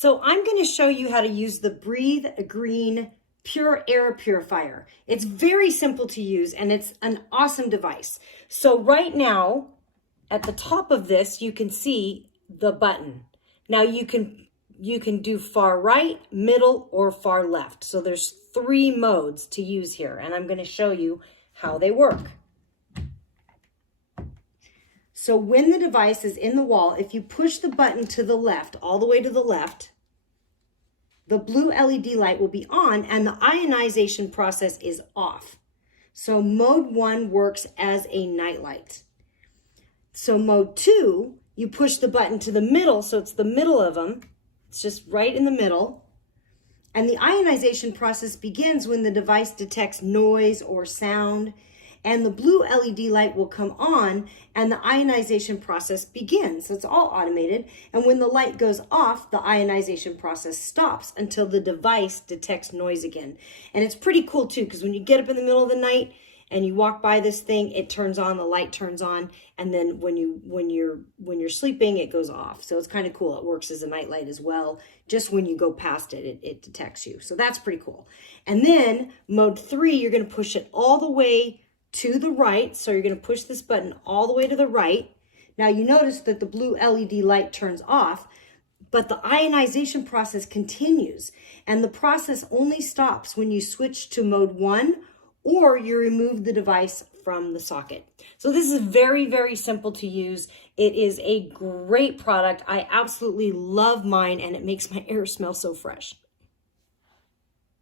So I'm going to show you how to use the Breathe Green Pure Air Purifier. It's very simple to use and it's an awesome device. So right now at the top of this, you can see the button. Now you can do far right, middle, or far left. So there's 3 modes to use here, and I'm going to show you how they work. So when the device is in the wall, if you push the button to the left, all the way to the left, the blue LED light will be on and the ionization process is off. So mode 1 works as a night light. So mode 2, you push the button to the middle, so it's the middle of them. It's just right in the middle. And the ionization process begins when the device detects noise or sound, and the blue LED light will come on and the ionization process begins. So it's all automated. And when the light goes off, the ionization process stops until the device detects noise again. And it's pretty cool too, because when you get up in the middle of the night and you walk by this thing, it turns on, the light turns on, and then when you're sleeping, it goes off. So it's kind of cool. It works as a night light as well. Just when you go past it, it detects you. So that's pretty cool. And then mode 3, you're going to push it all the way to the right. So you're going to push this button all the way to the right. Now you notice that the blue LED light turns off, but the ionization process continues. And the process only stops when you switch to mode 1 or you remove the device from the socket. So this is very, very simple to use. It is a great product. I absolutely love mine and it makes my air smell so fresh.